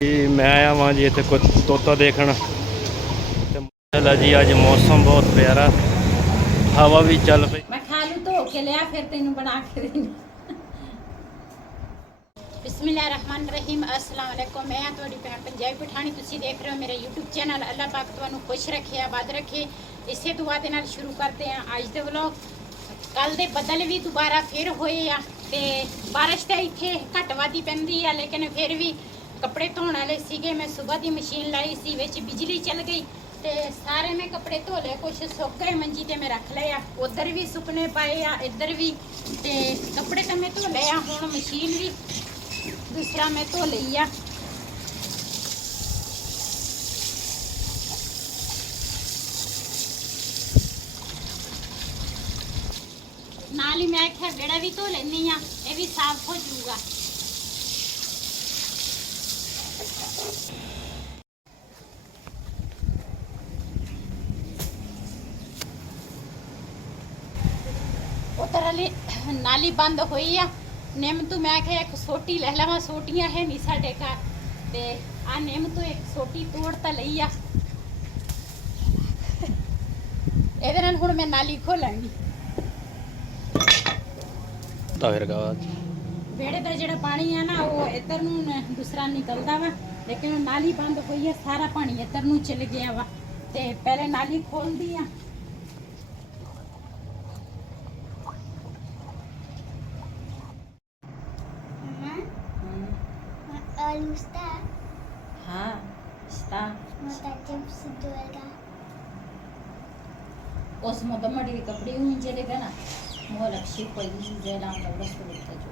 मैं आया वहाँ जी इतने कुछ तोता देखना जी। अज मौसम बहुत प्यारा, हवा भी चल पई। मैं खा लूं तो के लिया फिर तेनू बना के देनी। बिस्मिल्लाहिर्रहमानिर्रहीम। अस्सलाम वालेकुम। मैं थोड़ी भैन पंजाबी पठानी, तुसी देख रहे हो मेरा यूट्यूब चैनल। अल्लाह पाक तुहानू खुश रखे, आबाद रखे। इसे दुआ दे नाल शुरू करते हैं अज दे व्लॉग। कल दे बदल भी दोबारा फिर होए आ ते बारिश तो इत्थे घट वध पैंदी है, लेकिन फिर भी कपड़े धोने वाले सीगे। मैं सुबह दी मशीन लाई सी, विच बिजली चल गई ते सारे मैं कपड़े धो ले, कुछ सुक गए मंजी ते मैं रख ले आ। उधर भी सुकने पाए आ, इधर भी ते कपड़े तो मैं धो ले आ। हुण मशीन भी दूसरा मैं धो लई आ। नाल ही मैं आख्या बेड़ा भी धो लेनी आ, ये भी साफ हो जाऊगा। उधर वाली नाली बंद हुई आ। निम्मतू मैं आख्या एक सोटी ले लवां, सोटियां है नहीं साडे घर ते आ निम्मतू एक सोटी तोड़ तां लई आ। ਇਹਦੇ ਨਾਲ ਹੁਣ मैं नाली खोलांगी। बेड़े का जो पानी है ना वो इधर दूसरा निकलता वा, लेकिन नाली बंद हुई है, सारा पानी इधर चल गया वा। ते पहले नाली खोल दी है। हाँ उस मदमड़ी के कपड़े हुई चलेगा ना वो लक्ष्य कोई जयराम का बस बोलता जो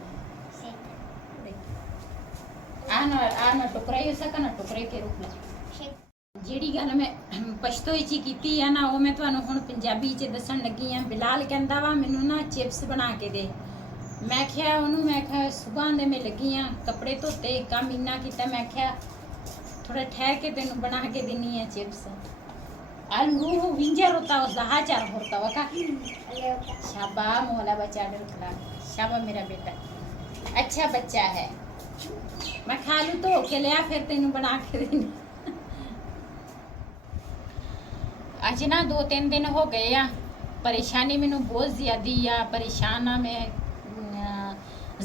आना टुकड़ा ही सका ना टुकड़े के रूप में। ਜਿਹੜੀ ਗੱਲ ਮੈਂ ਪਛਤੋਈ ਚ ਕੀਤੀ ਆ ਨਾ ਉਹ ਮੈਂ ਤੁਹਾਨੂੰ ਹੁਣ ਪੰਜਾਬੀ ਚ ਦੱਸਣ ਲੱਗੀ ਆ। ਬਿਲਾਲ ਕਹਿੰਦਾ ਵਾ ਮੈਨੂੰ ਨਾ ਚਿਪਸ ਬਣਾ ਕੇ ਦੇ। ਮੈਂ ਕਿਹਾ ਉਹਨੂੰ, ਮੈਂ ਕਿਹਾ ਸਵੇਰ ਦੇ ਮੈਂ ਲੱਗੀ ਆ ਕੱਪੜੇ ਧੋਤੇ, ਕੰਮ ਇੰਨਾ ਕੀਤਾ, ਮੈਂ ਕਿਹਾ ਥੋੜਾ ਠਹਿਰ ਕੇ ਤੈਨੂੰ ਬਣਾ ਕੇ ਦੇਣੀ ਆ चिप्स। आलू विंजर होता उसका हाचार होता वका। शाबा मोला बच्चा डरखला, शाबा मेरा बेटा अच्छा बच्चा है। मैं खा लूं तो के लिया फिर तेनू बना के देनी। अज ना 2-3 दिन हो गए आ, परेशानी मैनू बहुत ज्यादा आ, परेशान आ मैं।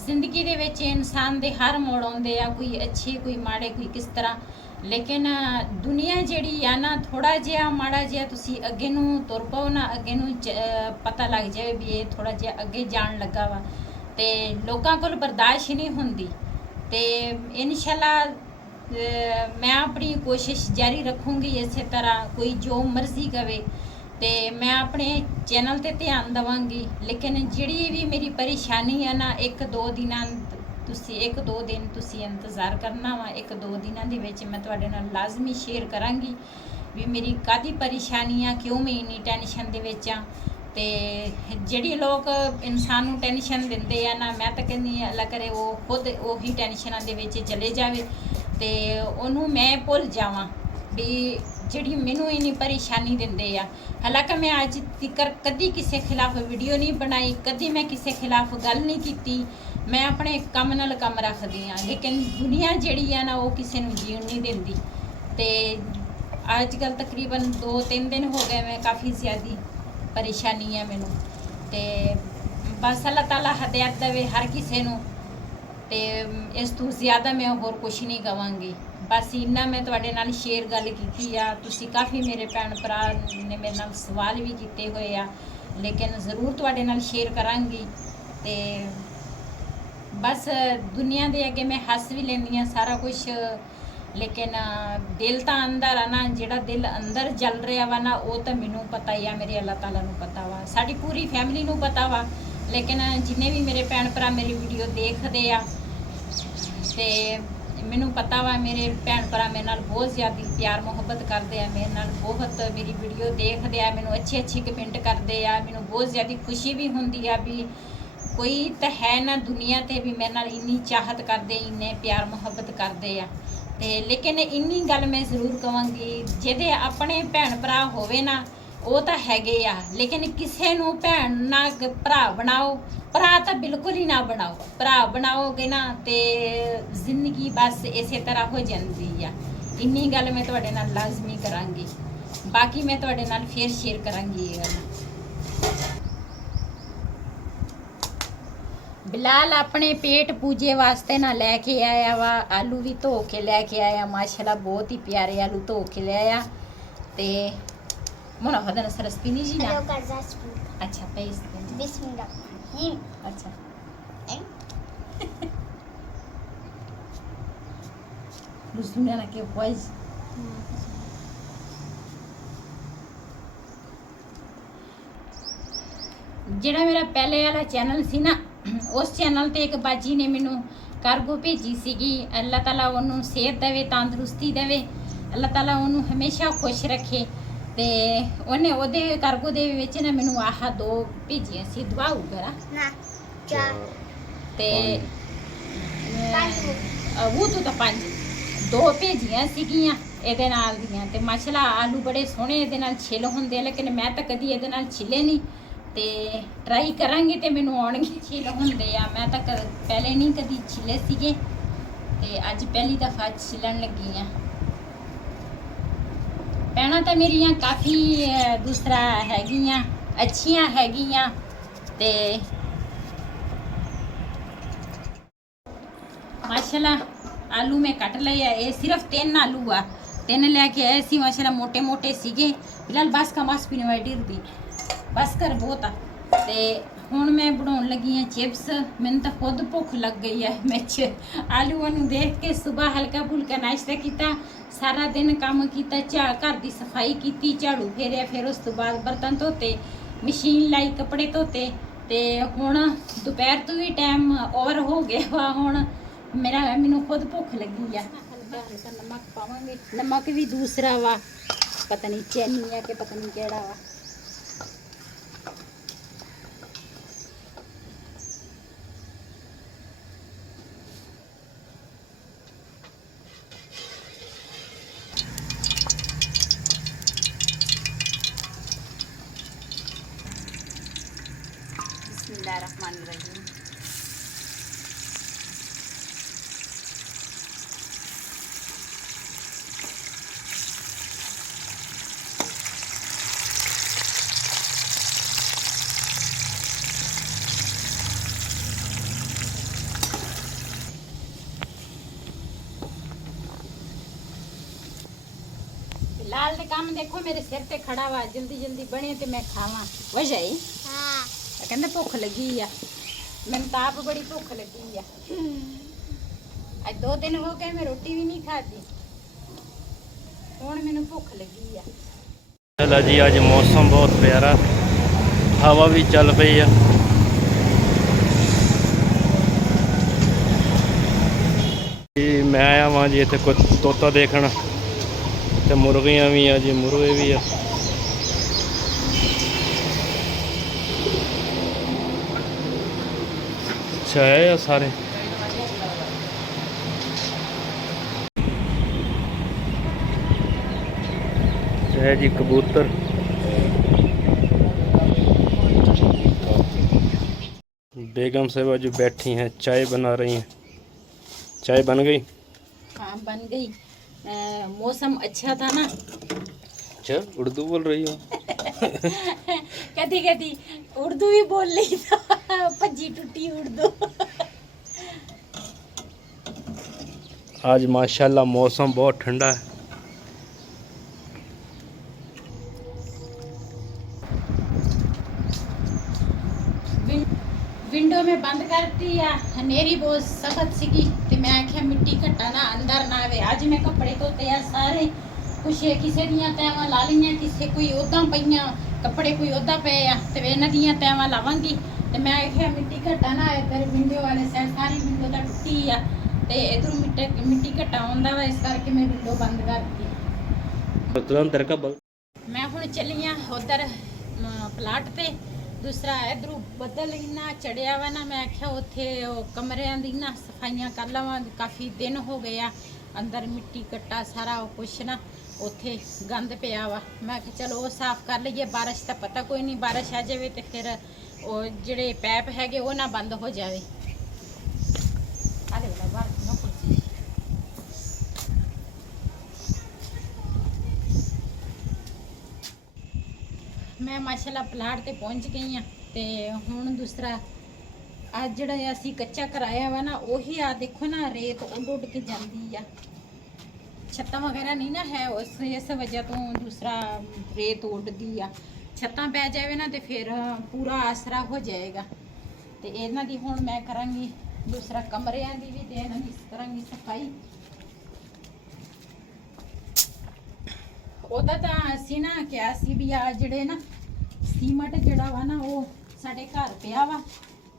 जिंदगी दे विच इंसान दे हर मोड़ आउंदे आ, कोई अच्छे कोई माड़े कोई किस तरह, लेकिन दुनिया जिहड़ी आ ना थोड़ा जिहा माड़ा जिहा तुसी अगे नूं तुर पाओ ना, अगे नूं पता लग जाए भी ये थोड़ा जिहा अगे जान लगा वा ते लोकां कोल बर्दाश्त ही नहीं हुंदी। ते इंशाअल्लाह मैं अपनी कोशिश जारी रखूँगी इस तरह, कोई जो मर्जी कवे ते मैं अपने चैनल ते ध्यान देवांगी। लेकिन जिहड़ी भी मेरी परेशानी है ना 1-2 दिन तुसी इंतज़ार करना वा। 1-2 दिनां दे विच मैं तुहाडे नाल लाजमी शेयर करांगी भी मेरी कादी परेशानी आ, क्यों मैं इन्नी टेंशन दे विच आ। ते जिहड़े लोग इंसान नूं टेंशन दिंदे आ ना, मैं तां कहनी अल्लाह करे वो खुद उही टेंशनां दे विच चले जावे ते ओनू मैं भुल जावां भी जिहड़ी मैनू इन्नी परेशानी दिंदे आ। हालांकि मैं अज तिकर कदी किसी खिलाफ वीडियो नहीं बनाई, कदी मैं किसी खिलाफ गल नहीं कीती। मैं अपने कम नाल कम रखदी हाँ, लेकिन दुनिया जिहड़ी आ ना वो किसी नूं जीण नहीं दिंदी। ते अजकल तकरीबन 2-3 दिन हो गए मैं काफ़ी ज़्यादा परेशानी है मैनू। ते बस अल्लाह ताला हदायत देवे हर किसी नूं ते इस तो ज़्यादा मैं होर कुछ नहीं कवांगी। बस इन्ना मैं तुहाडे नाल शेयर गल कीती आ। तुसी काफ़ी मेरे भैन भरा ने मेरे नाल सवाल भी कीते हुए आ, लेकिन ज़रूर तुहाडे नाल शेयर करांगी। ते बस दुनिया दे अगे मैं हस भी लैंदी हाँ सारा कुछ, लेकिन दिल तां अंदर आ ना, जिहड़ा दिल अंदर जल रहा वा ना वो तो मैनू पता ही आ, मेरे अल्लाह ताला नू पता वा, साडी पूरी फैमिली नू पता वा। लेकिन जिन्ने भी मेरे भैन भरा मेरी वीडियो देखते आ ते मैनू पता वा मेरे भैन भरा मेरे नाल बहुत ज़्यादा प्यार मुहब्बत करते हैं, मेरे नाल बहुत मेरी वीडियो देखते हैं, मैनू अच्छे कमेंट करते हैं। मैनू बहुत ज़्यादा खुशी भी होंदी है भी कोई तो है ना दुनिया ते भी मेरे नाल इन्नी चाहत करते, इन्ने प्यार मुहब्बत करते आ। ते लेकिन इन्नी गल मैं जरूर कहांगी, जिहदे अपने भैन भरा होवे ना ਉਹ ਤਾਂ ਹੈਗੇ ਆ, ਲੇਕਿਨ ਕਿਸੇ ਨੂੰ ਭੈਣ ਨਾ ਭਰਾ ਬਣਾਓ। ਭਰਾ ਤਾਂ ਬਿਲਕੁਲ ਹੀ ਨਾ ਬਣਾਓ। ਭਰਾ ਬਣਾਓਗੇ ਨਾ ਤੇ ਜ਼ਿੰਦਗੀ ਬਸ ਇਸੇ ਤਰ੍ਹਾਂ ਹੋ ਜਾਂਦੀ ਆ। ਇੰਨੀ ਗੱਲ ਮੈਂ ਤੁਹਾਡੇ ਨਾਲ ਲਾਜ਼ਮੀ ਕਰਾਂਗੀ। ਬਾਕੀ ਮੈਂ ਤੁਹਾਡੇ ਨਾਲ ਫੇਰ ਸ਼ੇਅਰ ਕਰਾਂਗੀ ਇਹ ਗੱਲ। ਬਿਲਾਲ ਆਪਣੇ ਪੇਟ ਪੂਜੇ ਵਾਸਤੇ ਨਾ ਲੈ ਕੇ ਆਇਆ ਵਾ। ਆਲੂ ਵੀ ਧੋ ਕੇ ਲੈ ਕੇ ਆਇਆ, ਮਾਸ਼ਾਅੱਲਾ ਬਹੁਤ ਹੀ ਪਿਆਰੇ ਆਲੂ ਧੋ ਕੇ ਲਿਆਇਆ। ਤੇ ਮੋਨਾ ਹਦਨ ਸਰਸਪੀਨੀ ਜੀ ਨਾ ਅੱਛਾ ਪੇਸ Bismillahirrahmanirrahim. ਅੱਛਾ ਲੁਸੂਨਾ ਨਾ ਕੇ ਪੋਇਸ ਜਿਹੜਾ ਮੇਰਾ ਪਹਿਲੇ ਵਾਲਾ ਚੈਨਲ ਸੀ ਨਾ, ਉਸ ਚੈਨਲ ਤੇ ਇੱਕ ਬਾਜੀ ਨੇ ਮੈਨੂੰ ਕਾਰਗੋ ਭੇਜੀ ਸੀਗੀ। ਅੱਲਾਹ ਤਾਲਾ ਉਹਨੂੰ ਸਿਹਤ ਦੇਵੇ, ਤੰਦਰੁਸਤੀ ਦੇਵੇ, ਅੱਲਾਹ ਤਾਲਾ ਉਹਨੂੰ ਹਮੇਸ਼ਾ ਖੁਸ਼ ਰੱਖੇ। ਤੇ ਉਹਨੇ ਉਹਦੇ ਕਾਰਗੋ ਦੇ ਵਿੱਚ ਨਾ ਮੈਨੂੰ ਆਹ 2 ਭੇਜੀਆਂ ਸੀ। ਦੁਆ ਉਗਰਾ Nah, ja, ਤੇ ਉਹ ਤੋਂ ਤਾਂ 5 2 ਭੇਜੀਆਂ ਸੀਗੀਆਂ ਇਹਦੇ ਨਾਲ ਦੀਆਂ। ਤੇ ਮਾਸ਼ਾਅੱਲਾ ਆਲੂ ਬੜੇ ਸੋਹਣੇ ਇਹਦੇ ਨਾਲ ਛਿੱਲ ਹੁੰਦੇ ਆ, ਲੇਕਿਨ ਮੈਂ ਤਾਂ ਕਦੀ ਇਹਦੇ ਨਾਲ ਛਿੱਲੇ ਨਹੀਂ। ਤੇ ਟਰਾਈ ਕਰਾਂਗੀ ਤੇ ਮੈਨੂੰ ਆਉਣਗੇ ਛਿੱਲ ਹੁੰਦੇ ਆ। ਮੈਂ ਤਾਂ ਪਹਿਲੇ ਨਹੀਂ ਕਦੀ ਛਿੱਲੇ ਸੀਗੇ ਤੇ ਅੱਜ ਪਹਿਲੀ ਦਫਾ ਛਿੱਲਣ ਲੱਗੀ ਆ। ਭੈਣਾਂ ਤਾਂ ਮੇਰੀਆਂ ਕਾਫੀ ਦੂਸਰਾ ਹੈਗੀਆਂ, ਅੱਛੀਆਂ ਹੈਗੀਆਂ। ਤੇ ਮਾਸ਼ਾਅੱਲਾ ਆਲੂ ਮੈਂ ਕੱਟ ਲਏ ਆ। ਇਹ ਸਿਰਫ 3 ਆਲੂ ਆ, 3 ਲੈ ਕੇ ਆਏ ਸੀ। ਮਾਸ਼ਾਅੱਲਾ ਮੋਟੇ ਮੋਟੇ ਸੀਗੇ। ਫਿਲਹਾਲ ਬਸ ਕਮਾਸ ਪੀਣੇ ਵਾਲੀ ਦੀ ਬਸ ਕਰ ਬਹੁਤ ਆ। ਤੇ ਹੁਣ ਮੈਂ ਬਣਾਉਣ ਲੱਗੀ ਆ ਚਿਪਸ। ਮੈਨੂੰ ਤਾਂ ਖੁਦ ਭੁੱਖ ਲੱਗ ਗਈ ਹੈ। ਮੈਂ ਆਲੂਆਂ ਨੂੰ ਦੇਖ ਕੇ ਸਵੇਰ ਹਲਕਾ ਫੁਲਕਾ ਨਾਸ਼ਤਾ ਕੀਤਾ, ਸਾਰਾ ਦਿਨ ਕੰਮ ਕੀਤਾ, ਘਰ ਦੀ ਸਫਾਈ ਕੀਤੀ, ਝਾੜੂ ਫੇਰਿਆ, ਫਿਰ ਉਸ ਤੋਂ ਬਾਅਦ ਬਰਤਨ ਧੋਤੇ, ਮਸ਼ੀਨ ਲਾਈ, ਕੱਪੜੇ ਧੋਤੇ। ਤੇ ਹੁਣ ਦੁਪਹਿਰ ਤੋਂ ਵੀ ਟਾਈਮ ਓਵਰ ਹੋ ਗਿਆ ਵਾ। ਹੁਣ ਮੈਨੂੰ ਖੁਦ ਭੁੱਖ ਲੱਗੀ ਆ। ਹਲਕਾ ਹਲਕਾ ਨਮਕ ਪਾਵਾਂਗੇ। ਨਮਕ ਵੀ ਦੂਸਰਾ ਵਾ, ਪਤਾ ਨਹੀਂ ਚੈਨੀ ਆ ਕਿ ਪਤਾ ਨਹੀਂ ਕਿਹੜਾ ਵਾ। बिस्मिल्लाहिर्रहमानिर्रहीम। लाल दे काम देखो मेरे सिर ते खड़ा वा, जल्दी जल्दी बने ते मैं खावा। वजह ही हाँ, कहते भुख लगी आ। मैंने तो आप बड़ी भुख लगी आ। आज 2 दिन हो गए मैं रोटी भी नहीं खाती, हुण मैनू भुख लगी आ। चला जी अज मौसम बहुत प्यारा, हवा भी चल पई आ। मैं आया वहाँ जी इत्थे कुछ तोता देखण ते मुर्गियां भी आ जी, मुर्गे भी आ। अच्छा है या सारे है जी कबूतर। बेगम साहबा जो बैठी हैं चाय बना रही हैं। चाय बन गई? हाँ बन गई। मौसम अच्छा था ना। अच्छा उर्दू बोल रही हो? कदी कदी उर्दू भी बोल ली तो भज्जी टुटी उर्दू। आज माशाल्लाह मौसम बहुत ठंडा है। विंडो में बंद करती आ, हनेरी बहुत सख्त सीगी ते मैं आख्या मिट्टी घट्टा ना अंदर ना आवे। अज मैं कपड़े धोते आ सारे, कुछ किसे दियां तैवां ला लईयां, किसे कोई उदां पईयां, कपड़े कोई उदां पे आ ते इन्हां दियां तैवां लावांगी। ते मैं आख्या मिट्टी घट्टा ना आए, तेरे विंडो वाले साइड सारी विंडो तां टुੱਟੀ आ ते इधरों मिट्टी घट्टा आउंदा वा, इस करके मैं विंडो बंद करती। तुरंत का मैं हुण चली आ उधर प्लाट ते। दूसरा इधरों बदल इन्ना चढ़िया वा ना, मैं आख्या उत्थे कमरियां दी ना सफाइयां कर लवां, काफ़ी दिन हो गए आ अंदर मिट्टी कट्टा सारा कुछ ना। ਉੱਥੇ ਗੰਦ ਪਿਆ ਵਾ। ਮੈਂ ਕਿਹਾ ਚਲੋ ਉਹ ਸਾਫ਼ ਕਰ ਲਈਏ, ਬਾਰਿਸ਼ ਦਾ ਪਤਾ ਕੋਈ ਨਹੀਂ, ਬਾਰਿਸ਼ ਆ ਜਾਵੇ ਤੇ ਫਿਰ ਉਹ ਜਿਹੜੇ ਪੈਪ ਹੈਗੇ ਉਹ ਨਾ ਬੰਦ ਹੋ ਜਾਵੇ। ਆਲੇ ਵਾਲਾ ਬਾਹਰ ਨਾ ਕੁਝ ਮੈਂ ਮਾਸ਼ਾਅੱਲਾ ਪਲਾਟ ਤੇ ਪਹੁੰਚ ਗਈ ਆ। ਤੇ ਹੁਣ ਦੂਸਰਾ ਅੱਜ ਜਿਹੜਾ ਅਸੀਂ ਕੱਚਾ ਕਰਾਇਆ ਵਾ ਨਾ, ਉਹੀ ਆ ਦੇਖੋ ਨਾ, ਰੇਤ ਉੱਡ ਉੱਡ ਕੇ ਜਾਂਦੀ ਆ। ਛੱਤਾਂ ਵਗੈਰਾ ਨਹੀਂ ਨਾ ਹੈ, ਇਸ ਵਜ੍ਹਾ ਤੋਂ ਦੂਸਰਾ ਰੇਤ ਉੱਡਦੀ ਆ। ਛੱਤਾਂ ਪੈ ਜਾਵੇ ਨਾ ਤੇ ਫਿਰ ਪੂਰਾ ਆਸਰਾ ਹੋ ਜਾਏਗਾ। ਤੇ ਇਹਨਾਂ ਦੀ ਹੁਣ ਮੈਂ ਕਰਾਂਗੀ ਦੂਸਰਾ ਕਮਰਿਆਂ ਦੀ ਵੀ ਤੇ ਇਹਨਾਂ ਦੀ ਕਰਾਂਗੀ ਸਫਾਈ। ਉਹਦਾ ਤਾਂ ਅਸੀਂ ਨਾ ਕਿਹਾ ਸੀ ਵੀ ਆ ਜਿਹੜੇ ਨਾ ਸੀਮਟ ਜਿਹੜਾ ਵਾ ਨਾ, ਉਹ ਸਾਡੇ ਘਰ ਪਿਆ ਵਾ,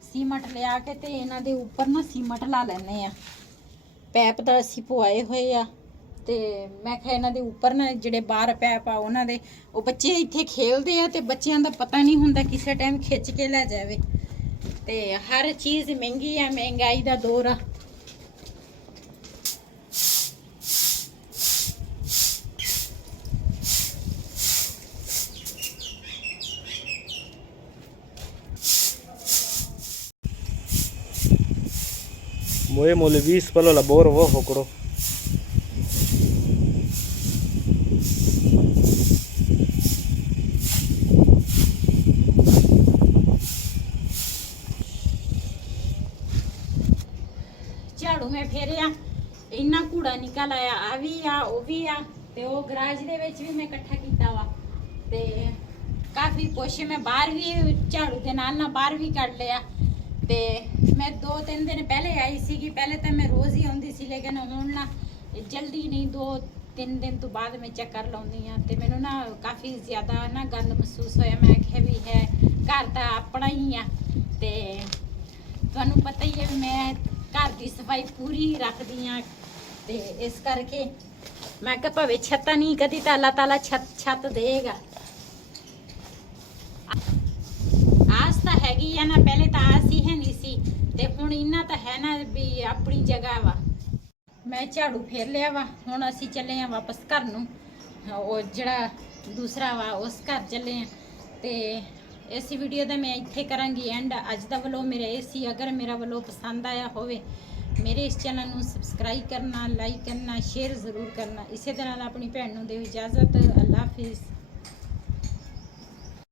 ਸੀਮਟ ਲਿਆ ਕੇ ਤੇ ਇਹਨਾਂ ਦੇ ਉੱਪਰ ਨਾ ਸੀਮਟ ਲਾ ਲੈਣੇ ਆ। ਪੈਪ ਤਾਂ ਅਸੀਂ ਪਵਾਏ ਹੋਏ ਆ ਤੇ ਮੈਂ ਕਿਹਾ ਇਹਨਾਂ ਦੇ ਉੱਪਰ ਨਾ ਜਿਹੜੇ ਬਾਹਰ ਪੈਪ ਆ ਉਹਨਾਂ ਦੇ, ਉਹ ਬੱਚੇ ਇੱਥੇ ਖੇਲਦੇ ਆ ਤੇ ਬੱਚਿਆਂ ਦਾ ਪਤਾ ਨਹੀਂ ਹੁੰਦਾ, ਕਿਸੇ ਟਾਈਮ ਖਿੱਚ ਕੇ ਲੈ ਜਾਵੇ। ਤੇ ਹਰ ਚੀਜ਼ ਮਹਿੰਗੀ ਆ, ਮਹਿੰਗਾਈ ਦਾ ਦੌਰ ਆ। Muoviamo le vis, quello lavoro hokoro. ਝਾੜੂ ਮੈਂ ਫੇਰਿਆ, ਇੰਨਾ ਕੂੜਾ ਨਿਕਲ ਆਇਆ, ਆ ਵੀ ਆ ਉਹ ਵੀ ਆ। ਤੇ ਉਹ ਗਰਾਜ ਦੇ ਵਿੱਚ ਵੀ ਮੈਂ ਇਕੱਠਾ ਕੀਤਾ ਵਾ ਤੇ ਕਾਫੀ ਕੁਛ ਮੈਂ ਬਾਹਰ ਵੀ ਝਾੜੂ ਦੇ ਨਾਲ ਬਾਹਰ ਵੀ ਕੱਢ ਲਿਆ। ਤੇ ਮੈਂ 2-3 ਦਿਨ ਪਹਿਲੇ ਆਈ ਸੀਗੀ, ਪਹਿਲੇ ਤਾਂ ਮੈਂ ਰੋਜ਼ ਹੀ ਆਉਂਦੀ ਸੀ, ਲੇਕਿਨ ਹੁਣ ਨਾ ਜਲਦੀ ਨਹੀਂ, 2-3 ਦਿਨ ਤੋਂ ਬਾਅਦ ਮੈਂ ਚੱਕਰ ਲਾਉਂਦੀ ਆ। ਤੇ ਮੈਨੂੰ ਨਾ ਕਾਫੀ ਜ਼ਿਆਦਾ ਨਾ ਗੰਦ ਮਹਿਸੂਸ ਹੋਇਆ। ਮੈਂ ਕਿਹਾ ਵੀ ਹੈ ਘਰ ਤਾਂ ਆਪਣਾ ਹੀ ਆ ਤੇ ਤੁਹਾਨੂੰ ਪਤਾ ਹੀ ਹੈ ਵੀ ਮੈਂ ਘਰ ਦੀ ਸਫਾਈ ਪੂਰੀ ਰੱਖਦੀ ਆ। ਤੇ ਇਸ ਕਰਕੇ ਮੈਂ ਕਿਹਾ ਭਾਵੇਂ ਛੱਤਾਂ ਨਹੀਂ, ਕਦੀ ਤਾਂ ਅੱਲਾਹ ਤਾਲਾ ਛੱਤ ਦੇਗਾ। ਆਸ ਤਾਂ ਹੈਗੀ ਆ ਨਾ, ਪਹਿਲੇ ਤਾਂ ਆਸ ਹੀ ਹੈ ਨਹੀਂ ਸੀ ਤੇ ਹੁਣ ਇੰਨਾ ਤਾਂ ਹੈ ਨਾ ਵੀ ਆਪਣੀ ਜਗ੍ਹਾ ਵਾ। ਮੈਂ ਝਾੜੂ ਫੇਰ ਲਿਆ ਵਾ, ਹੁਣ ਅਸੀਂ ਚੱਲੇ ਆ ਵਾਪਸ ਘਰ ਨੂੰ। ਉਹ ਜਿਹੜਾ ਦੂਸਰਾ ਵਾ ਉਸ ਘਰ ਚੱਲੇ ਆ। ਤੇ ਇਸ ਵੀਡੀਓ ਦਾ ਮੈਂ ਇੱਥੇ ਕਰਾਂਗੀ ਐਂਡ। ਅੱਜ ਦਾ ਵਲੋਗ ਮੇਰਾ ਇਹ ਸੀ। ਅਗਰ ਮੇਰਾ ਵਲੋਗ ਪਸੰਦ ਆਇਆ ਹੋਵੇ, ਮੇਰੇ ਇਸ ਚੈਨਲ ਨੂੰ ਸਬਸਕ੍ਰਾਈਬ ਕਰਨਾ, ਲਾਈਕ ਕਰਨਾ, ਸ਼ੇਅਰ ਜ਼ਰੂਰ ਕਰਨਾ। ਇਸੇ ਤਰ੍ਹਾਂ ਆਪਣੀ ਭੈਣ ਨੂੰ ਦਿਓ ਇਜਾਜ਼ਤ। ਅੱਲਾ ਹਾਫਿਜ਼।